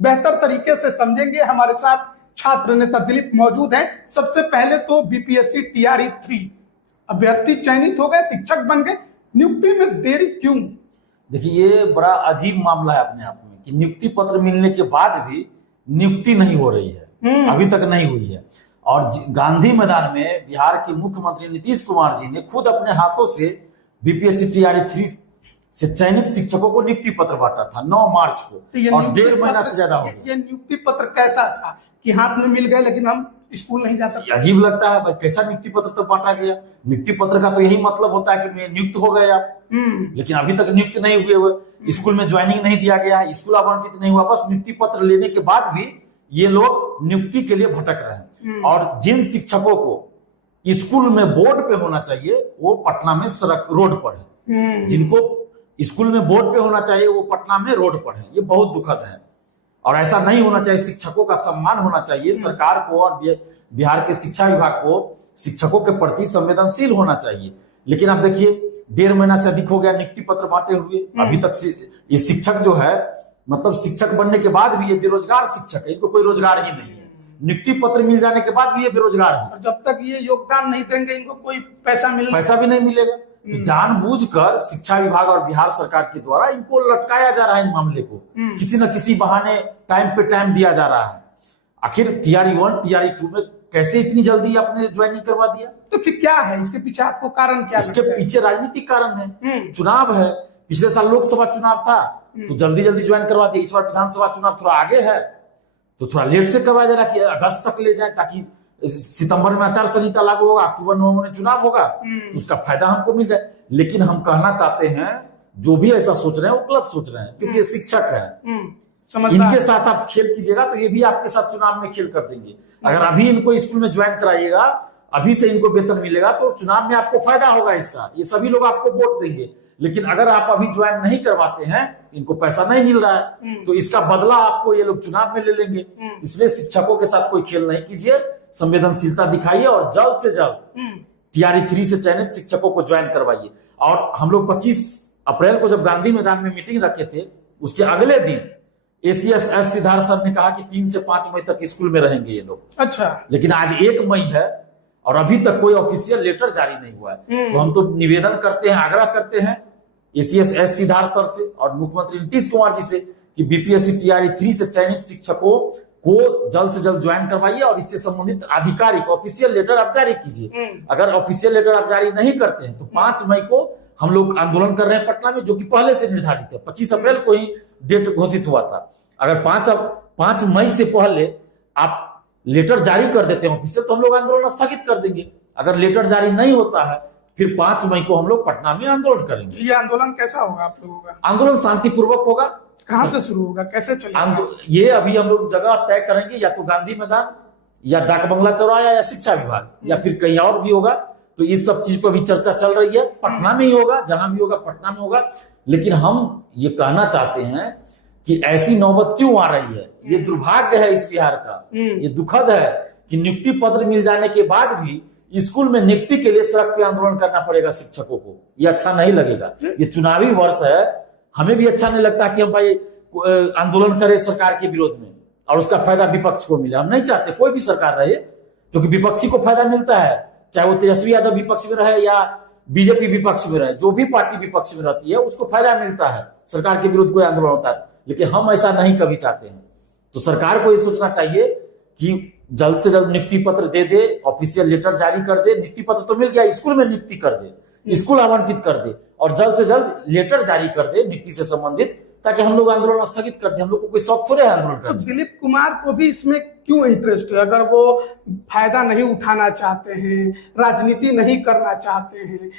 बेहतर तरीके से समझेंगे। हमारे साथ छात्र नेता दिलीप मौजूद हैं। सबसे पहले तो बीपीएससी टीआरई 3 अभ्यर्थी चयनित हो गए, शिक्षक बन गए, नियुक्ति में देरी क्यों? देखिए, ये बड़ा अजीब मामला है अपने आप में कि नियुक्ति पत्र मिलने के बाद भी नियुक्ति नहीं हो रही है, अभी तक नहीं हुई है। और गांधी मैदान में बिहार के मुख्यमंत्री नीतीश कुमार जी ने खुद अपने हाथों से बीपीएससी टीआरई 3 से चयनित शिक्षकों को नियुक्ति पत्र बांटा था 9 मार्च को, तो और 1.5 महीना से ज्यादा हो गया। ये नियुक्ति पत्र कैसा था कि हाथ में मिल गए लेकिन हम स्कूल नहीं जा सकते? अजीब लगता है भाई, कैसा नियुक्ति पत्र तो बांटा गया? नियुक्ति पत्र का तो यही मतलब होता है कि मैं नियुक्त हो गए आप, लेकिन अभी तक नियुक्त नहीं हुए हुए, स्कूल में ज्वाइनिंग नहीं दिया गया, स्कूल आवंटित नहीं हुआ। बस नियुक्ति पत्र लेने के बाद भी ये लोग नियुक्ति के लिए भटक रहे हैं। और जिन शिक्षकों को स्कूल में बोर्ड पे होना चाहिए वो पटना में सड़क रोड पर है, जिनको स्कूल में बोर्ड पे होना चाहिए वो पटना में रोड पर है। ये बहुत दुखद है और ऐसा नहीं होना चाहिए। शिक्षकों का सम्मान होना चाहिए। सरकार को और बिहार के शिक्षा विभाग को शिक्षकों के प्रति संवेदनशील होना चाहिए। लेकिन आप देखिए, 1.5 महीना से अधिक हो गया नियुक्ति पत्र बांटे हुए, अभी तक ये शिक्षक जो है, मतलब शिक्षक बनने के बाद भी ये बेरोजगार शिक्षक है, इनको कोई रोजगार ही नहीं है। नियुक्ति पत्र मिल जाने के बाद भी ये बेरोजगार है, और जब तक ये योगदान नहीं देंगे इनको कोई पैसा भी नहीं मिलेगा। तो जानबूझकर शिक्षा विभाग और बिहार सरकार के द्वारा इनको लटकाया जा रहा है। इन मामले को किसी न किसी बहाने टाइम पे टाइम दिया जा रहा है। आखिर टीआरई 1 टीआरई 2 में कैसे इतनी जल्दी आपने ज्वाइनिंग करवा दिया? तो फिर क्या है इसके पीछे? आपको कारण क्या? इसके पीछे राजनीतिक कारण है, चुनाव है। पिछले साल लोकसभा चुनाव था तो जल्दी जल्दी ज्वाइन करवा दिया। इस बार विधानसभा चुनाव थोड़ा आगे है तो थोड़ा लेट से करवाया जा रहा है कि अगस्त तक ले जाए, ताकि सितंबर में आचार संहिता लागू होगा, अक्टूबर नवंबर में चुनाव होगा, तो उसका फायदा हमको मिल जाए। लेकिन हम कहना चाहते हैं जो भी ऐसा सोच रहे हैं वो गलत सोच रहे हैं, क्योंकि ये शिक्षक है। इनके साथ आप खेल कीजिएगा तो ये भी आपके साथ चुनाव में खेल कर देंगे। अगर अभी इनको स्कूल में ज्वाइन कराइएगा, अभी से इनको वेतन मिलेगा तो चुनाव में आपको फायदा होगा इसका, ये सभी लोग आपको वोट देंगे। लेकिन अगर आप अभी ज्वाइन नहीं करवाते हैं, इनको पैसा नहीं मिल रहा है, तो इसका बदला आपको ये लोग चुनाव में ले लेंगे। इसलिए शिक्षकों के साथ कोई खेल नहीं कीजिए, संवेदनशीलता दिखाइए और जल्द से जल्द टीआरई 3 से चयनित शिक्षकों को ज्वाइन करवाइए। और हम लोग 25 अप्रैल को जब गांधी मैदान में मीटिंग रखे थे, उसके अगले दिन एसीएस एस सिद्धार्थ सर ने कहा कि 3 से 5 मई तक स्कूल में रहेंगे ये लोग। अच्छा, लेकिन आज 1 मई है और अभी तक कोई ऑफिशियल लेटर जारी नहीं हुआ है। तो हम तो निवेदन करते हैं, आग्रह करते हैं एसीएस एस सिद्धार्थ सर से और मुख्यमंत्री नीतीश कुमार जी से कि बीपीएससी टीआरई 3 से चयनित शिक्षकों को जल्द से जल्द ज्वाइन करवाइए और इससे संबंधित आधिकारिक ऑफिशियल लेटर आप जारी कीजिए। अगर ऑफिशियल लेटर आप जारी नहीं करते हैं तो 5 मई को हम लोग आंदोलन कर रहे हैं पटना में, जो कि पहले से निर्धारित है। 25 अप्रैल को ही डेट घोषित हुआ था। अगर 5 मई से पहले आप लेटर जारी कर देते हैं ऑफिशियल, तो हम लोग आंदोलन स्थगित कर देंगे। अगर लेटर जारी नहीं होता है फिर 5 मई को हम लोग पटना में आंदोलन करेंगे। ये आंदोलन कैसा होगा आप लोगों का? आंदोलन शांतिपूर्वक होगा। कहां से शुरू होगा, कैसे चलेगा? ये अभी हम लोग जगह तय करेंगे, या तो गांधी मैदान या डाक बंगला चौराहा या शिक्षा विभाग या फिर कहीं और भी होगा। तो इस सब चीज पर भी चर्चा चल रही है। पटना में ही होगा, जहां भी होगा पटना में होगा। लेकिन हम ये कहना चाहते हैं कि ऐसी नौबत क्यों आ रही है? ये दुर्भाग्य है इस बिहार का। ये दुखद है कि नियुक्ति पत्र मिल जाने के बाद भी स्कूल में नियुक्ति के लिए सड़क पे आंदोलन करना पड़ेगा शिक्षकों को। ये अच्छा नहीं लगेगा। ये चुनावी वर्ष है, हमें भी अच्छा नहीं लगता कि हम भाई आंदोलन करें सरकार के विरोध में और उसका फायदा विपक्ष को मिले। हम नहीं चाहते कोई भी सरकार रहे, क्योंकि विपक्षी को फायदा मिलता है, चाहे वो तेजस्वी यादव विपक्ष में रहे या बीजेपी विपक्ष में रहे। जो भी पार्टी विपक्ष में रहती है उसको फायदा मिलता है सरकार के विरुद्ध कोई आंदोलन होता है। लेकिन हम ऐसा नहीं कभी चाहते हैं। तो सरकार को ये सोचना चाहिए कि जल्द से जल्द नियुक्ति पत्र दे दे, ऑफिशियल लेटर जारी कर दे। नियुक्ति पत्र तो मिल गया, स्कूल में नियुक्ति कर दे, स्कूल आवंटित कर दे और जल्द से जल्द लेटर जारी कर दे नियुक्ति से संबंधित, ताकि हम लोग आंदोलन स्थगित कर दे। हम लोग को कोई शौक थोड़े है आंदोलन करने। तो दिलीप कुमार को भी इसमें क्यों इंटरेस्ट है? अगर वो फायदा नहीं उठाना चाहते हैं, राजनीति नहीं करना चाहते हैं,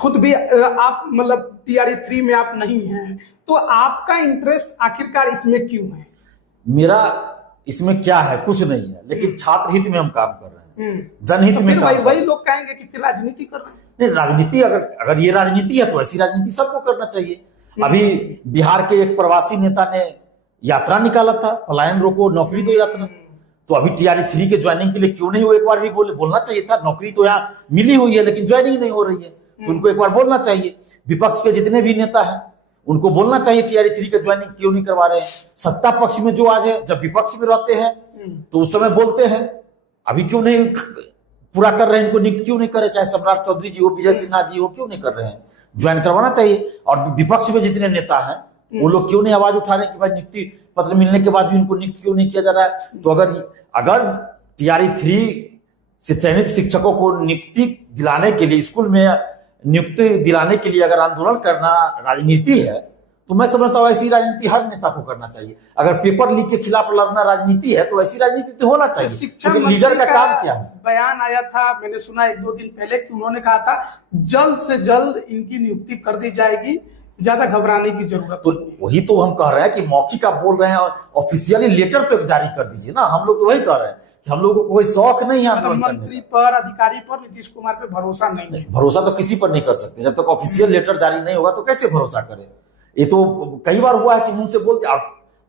खुद भी आप मतलब टीआरई 3 में आप नहीं हैं, तो आपका इंटरेस्ट आखिरकार इसमें क्यों है? मेरा इसमें क्या है? कुछ नहीं है, लेकिन छात्र हित में हम काम कर रहे हैं, जनहित में काम। वही लोग कहेंगे कि फिर राजनीति कर रहे हैं। नहीं, राजनीति अगर ये राजनीति है तो ऐसी राजनीति सबको करना चाहिए। अभी बिहार के एक प्रवासी नेता ने यात्रा निकाला था, पलायन रोको नौकरी दो यात्रा। तो अभी टीआरई 3 के ज्वाइनिंग के लिए क्यों नहीं हो? एक बार भी बोलना चाहिए था। नौकरी तो यहाँ मिली हुई है लेकिन ज्वाइनिंग नहीं हो रही है, तो उनको एक बार बोलना चाहिए। विपक्ष के जितने भी नेता हैं उनको बोलना चाहिए टीआरई 3 का ज्वाइनिंग क्यों नहीं करवा रहे हैं। सत्ता पक्ष में जो आज है, जब विपक्ष में रहते हैं तो उस समय बोलते हैं, अभी क्यों नहीं पूरा कर रहे हैं, इनको नियुक्त क्यों नहीं कर रहे, चाहे सम्राट चौधरी जी हो, विजय सिन्हा जी हो, क्यों नहीं कर रहे हैं, ज्वाइन करवाना चाहिए। और विपक्ष में जितने नेता हैं वो लोग क्यों नहीं आवाज उठा रहे हैं कि भाई नियुक्ति पत्र मिलने के बाद भी उनको नियुक्त क्यों नहीं किया जा रहा है। तो अगर टीआरई 3 से चयनित शिक्षकों को नियुक्ति दिलाने के लिए, स्कूल में नियुक्ति दिलाने के लिए अगर आंदोलन करना राजनीति है, तो मैं समझता हूँ ऐसी राजनीति हर नेता को करना चाहिए। अगर पेपर लीक के खिलाफ लड़ना राजनीति है तो ऐसी राजनीति तो होना चाहिए। शिक्षा लीडर का काम क्या है? बयान आया था, मैंने सुना 1-2 दिन पहले कि उन्होंने कहा था जल्द से जल्द इनकी नियुक्ति कर दी जाएगी, ज्यादा घबराने की जरूरत। तो वही तो हम कह रहे हैं कि मौखिक आप बोल रहे हैं, ऑफिशियली लेटर तो जारी कर दीजिए ना। हम लोग तो वही कह रहे हैं कि हम लोगों को कोई शौक नहीं है मतलब मंत्री पर, अधिकारी पर, नीतीश कुमार पे भरोसा नहीं है। भरोसा तो किसी पर नहीं कर सकते जब तक ऑफिशियल लेटर जारी नहीं होगा, तो कैसे भरोसा करें। ये तो कई बार हुआ है कि मुंह से बोलते,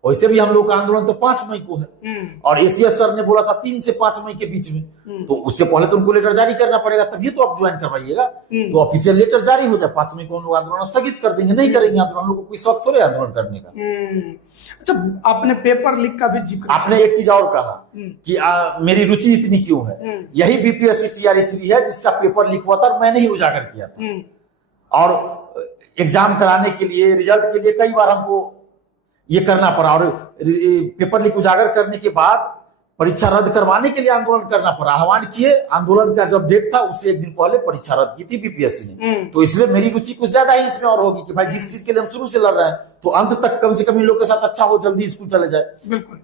वैसे भी हम लोग का आंदोलन तो 5 मई को है और एसीएस सर ने बोला था 3 से 5 मई के बीच में, तो उससे पहले तो उनको लेटर जारी करना पड़ेगा, तभी तो आप ज्वाइन करवाइएगा। तो ऑफिशियल लेटर जारी हो जाए, 5 मई को हम लोग आंदोलन स्थगित कर देंगे, नहीं करेंगे आंदोलन। हम लोग को कोई शौक थोड़े आंदोलन करने का। अच्छा, आपने पेपर लीक का भी जिक्र, आपने एक चीज और कहा कि मेरी रुचि इतनी क्यों है। यही बीपीएससी टीआरई 3 है जिसका पेपर लीक हुआ था और मैंने ही उजागर किया था। और एग्जाम कराने के लिए, रिजल्ट के लिए कई बार हमको ये करना पड़ा, और पेपर लीक उजागर करने के बाद परीक्षा रद्द करवाने के लिए आंदोलन करना पड़ा। आह्वान किए, आंदोलन का जब डेट था उससे 1 दिन पहले परीक्षा रद्द की थी बीपीएससी ने। तो इसलिए मेरी रुचि कुछ ज्यादा ही इसमें और होगी कि भाई जिस चीज के लिए हम शुरू से लड़ रहे हैं तो अंत तक कम से कम इन लोग के साथ अच्छा हो, जल्दी स्कूल चले जाए। बिल्कुल।